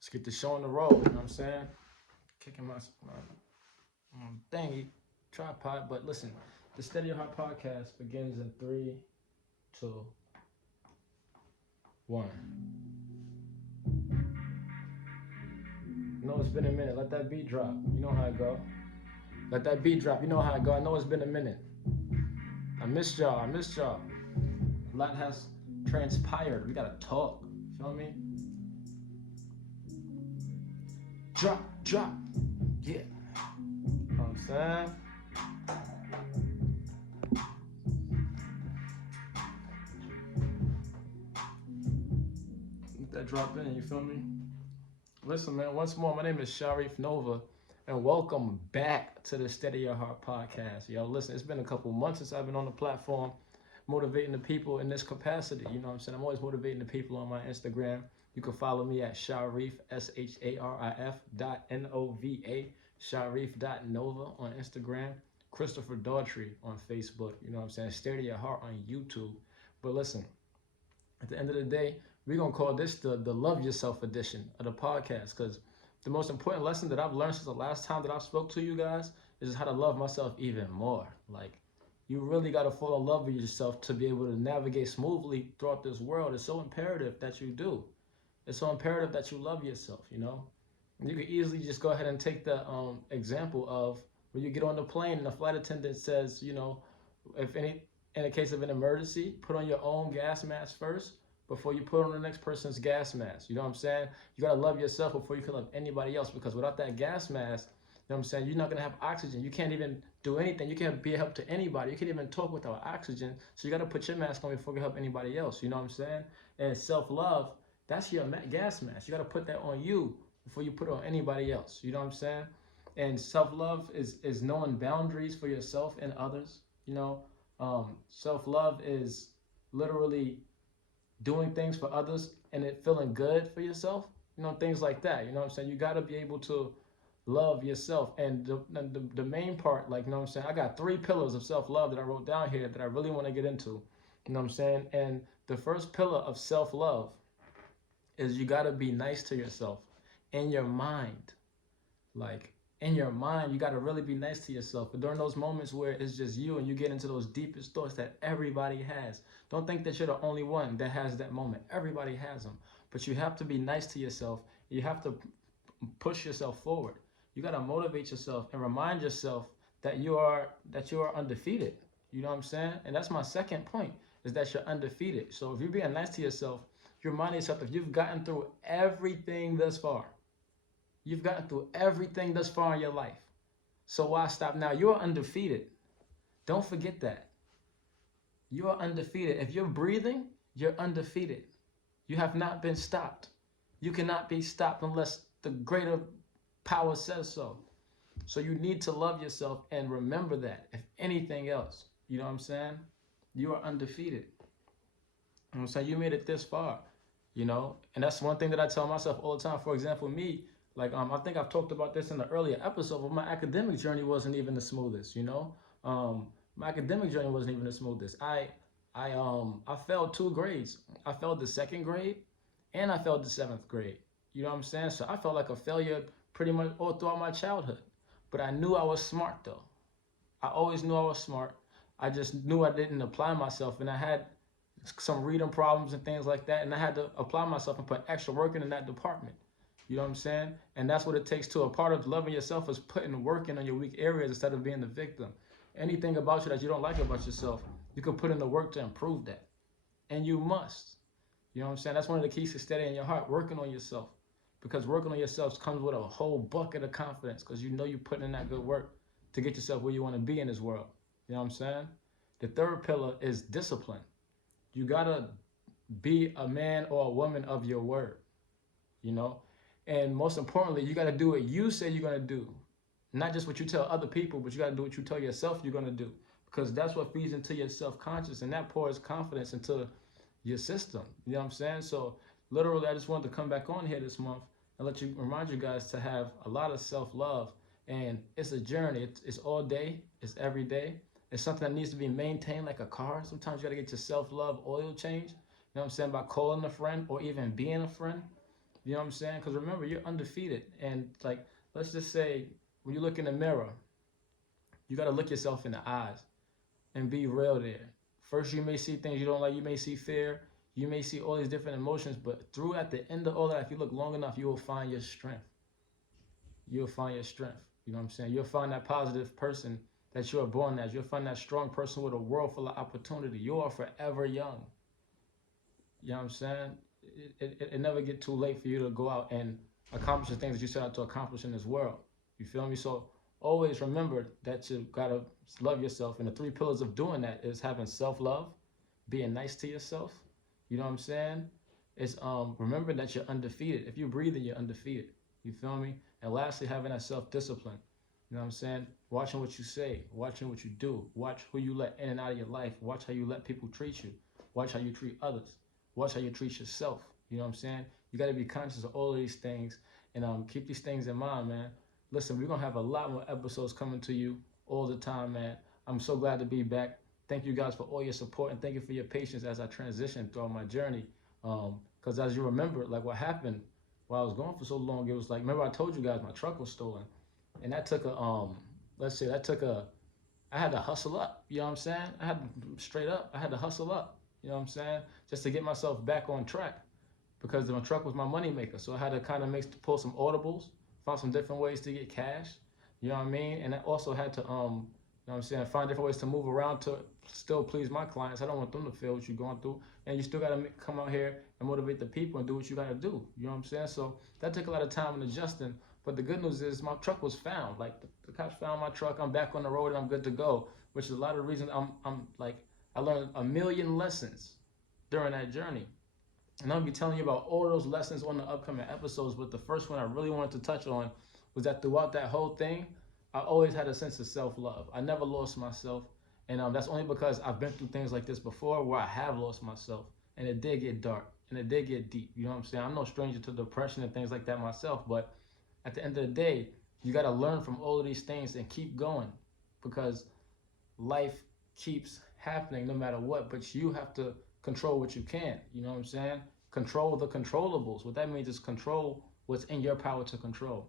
Let's get the show on the road. You know what I'm saying? Kicking my thingy tripod. But listen, the Steady Your Heart podcast begins in 3, 2, 1. It's been a minute. Let that beat drop. You know how I go. Let that beat drop. You know how I go. I know it's been a minute. I missed y'all. A lot has transpired. We gotta talk. Feel me? Drop. Yeah. You know what I'm saying? Let that drop in, you feel me? Listen, man, once more, my name is Sharif Nova, and welcome back to the Steady Your Heart podcast. Yo, listen, it's been a couple months since I've been on the platform motivating the people in this capacity. You know what I'm saying? I'm always motivating the people on my Instagram. You can follow me at Sharif, SHARIF.NOVA, Sharif.Nova on Instagram, Christopher Daughtry on Facebook. You know what I'm saying? Steady Your Heart on YouTube. But listen, at the end of the day, we're going to call this the Love Yourself edition of the podcast, because the most important lesson that I've learned since the last time that I spoke to you guys is how to love myself even more. Like, you really got to fall in love with yourself to be able to navigate smoothly throughout this world. It's so imperative that you do. It's so imperative that you love yourself, you know? And you could easily just go ahead and take the example of when you get on the plane and the flight attendant says, in a case of an emergency, put on your own gas mask first before you put on the next person's gas mask. You know what I'm saying? You gotta love yourself before you can love anybody else, because without that gas mask, you know what I'm saying, you're not gonna have oxygen. You can't even do anything. You can't be a help to anybody. You can't even talk without oxygen. So you gotta put your mask on before you help anybody else. You know what I'm saying? And self-love, that's your gas mask. You gotta put that on you before you put it on anybody else. You know what I'm saying? And self-love is knowing boundaries for yourself and others. Self-love is literally doing things for others and it feeling good for yourself, things like that. You know what I'm saying? You got to be able to love yourself. And the main part, like, you know what I'm saying? I got 3 pillars of self-love that I wrote down here that I really want to get into. You know what I'm saying? And the first pillar of self-love is you got to be nice to yourself in your mind. Like, in your mind, you got to really be nice to yourself. But during those moments where it's just you and you get into those deepest thoughts that everybody has, don't think that you're the only one that has that moment. Everybody has them. But you have to be nice to yourself. You have to push yourself forward. You got to motivate yourself and remind yourself that you are undefeated. You know what I'm saying? And that's my second point, is that you're undefeated. So if you're being nice to yourself, you remind yourself that you've gotten through everything thus far. You've gotten through everything thus far in your life. So why stop now? You're undefeated. Don't forget that. You are undefeated. If you're breathing, you're undefeated. You have not been stopped. You cannot be stopped unless the greater power says so. So you need to love yourself and remember that. If anything else, you know what I'm saying? You are undefeated. You know what I'm saying? You made it this far, and that's one thing that I tell myself all the time. For example, me, like, I think I've talked about this in the earlier episode, but my academic journey wasn't even the smoothest, my academic journey wasn't even the smoothest. I failed 2 grades. I failed the 2nd grade and I failed the 7th grade. You know what I'm saying? So I felt like a failure pretty much all throughout my childhood. But I knew I was smart, though. I always knew I was smart. I just knew I didn't apply myself, and I had some reading problems and things like that, and I had to apply myself and put extra work in that department. You know what I'm saying? And that's what it takes too. A part of loving yourself is putting work in on your weak areas instead of being the victim. Anything about you that you don't like about yourself, you can put in the work to improve that. And you must. You know what I'm saying? That's one of the keys to steadying your heart, working on yourself. Because working on yourself comes with a whole bucket of confidence, because you know you're putting in that good work to get yourself where you want to be in this world. You know what I'm saying? The third pillar is discipline. You got to be a man or a woman of your word, And most importantly, you got to do what you say you're going to do. Not just what you tell other people, but you got to do what you tell yourself you're going to do. Because that's what feeds into your self-conscious, and that pours confidence into your system. You know what I'm saying? So literally, I just wanted to come back on here this month and remind you guys to have a lot of self-love. And it's a journey. It's all day. It's every day. It's something that needs to be maintained like a car. Sometimes you got to get your self-love oil change. You know what I'm saying? By calling a friend or even being a friend. You know what I'm saying? Because remember, you're undefeated. And like, let's just say when you look in the mirror, you got to look yourself in the eyes and be real there. First, you may see things you don't like. You may see fear. You may see all these different emotions. But through at the end of all that, if you look long enough, you will find your strength. You'll find your strength. You know what I'm saying? You'll find that positive person that you are born as. You'll find that strong person with a world full of opportunity. You are forever young. You know what I'm saying? It never get too late for you to go out and accomplish the things that you set out to accomplish in this world. You feel me? So always remember that you gotta love yourself. And the three pillars of doing that is having self-love, being nice to yourself. You know what I'm saying? It's remembering that you're undefeated. If you're breathing, you're undefeated. You feel me? And lastly, having that self-discipline. You know what I'm saying? Watching what you say, watching what you do, watch who you let in and out of your life, watch how you let people treat you, watch how you treat others, watch how you treat yourself. You know what I'm saying? You got to be conscious of all of these things and keep these things in mind, man. Listen, we're going to have a lot more episodes coming to you all the time, man. I'm so glad to be back. Thank you guys for all your support and thank you for your patience as I transition throughout my journey. Because as you remember, like what happened while I was gone for so long, it was like, remember I told you guys my truck was stolen. And that took let's say that took I had to hustle up. You know what I'm saying? I had straight up, I had to hustle up. You know what I'm saying? Just to get myself back on track because my truck was my moneymaker. So I had to kind of pull some audibles, found some different ways to get cash. You know what I mean? And I also had to, you know what I'm saying, find different ways to move around to still please my clients. I don't want them to feel what you're going through. And you still got to come out here and motivate the people and do what you got to do. You know what I'm saying? So that took a lot of time and adjusting. But the good news is my truck was found. Like the cops found my truck. I'm back on the road and I'm good to go. Which is a lot of the reasons I'm like I learned a million lessons during that journey. And I'll be telling you about all those lessons on the upcoming episodes. But the first one I really wanted to touch on was that throughout that whole thing, I always had a sense of self-love. I never lost myself. And that's only because I've been through things like this before where I have lost myself. And it did get dark and it did get deep. You know what I'm saying? I'm no stranger to depression and things like that myself. But at the end of the day, you got to learn from all of these things and keep going because life keeps happening no matter what. But you have to control what you can. You know what I'm saying? Control the controllables. What that means is control what's in your power to control.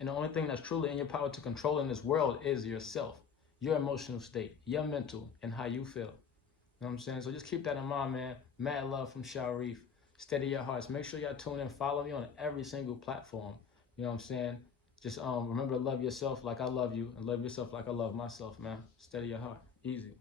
And the only thing that's truly in your power to control in this world is yourself, your emotional state, your mental, and how you feel. You know what I'm saying? So just keep that in mind, man. Mad love from Sharif. Steady your hearts. Make sure y'all tune in. Follow me on every single platform. You know what I'm saying? Just remember to love yourself like I love you and love yourself like I love myself, man. Steady your heart. Easy.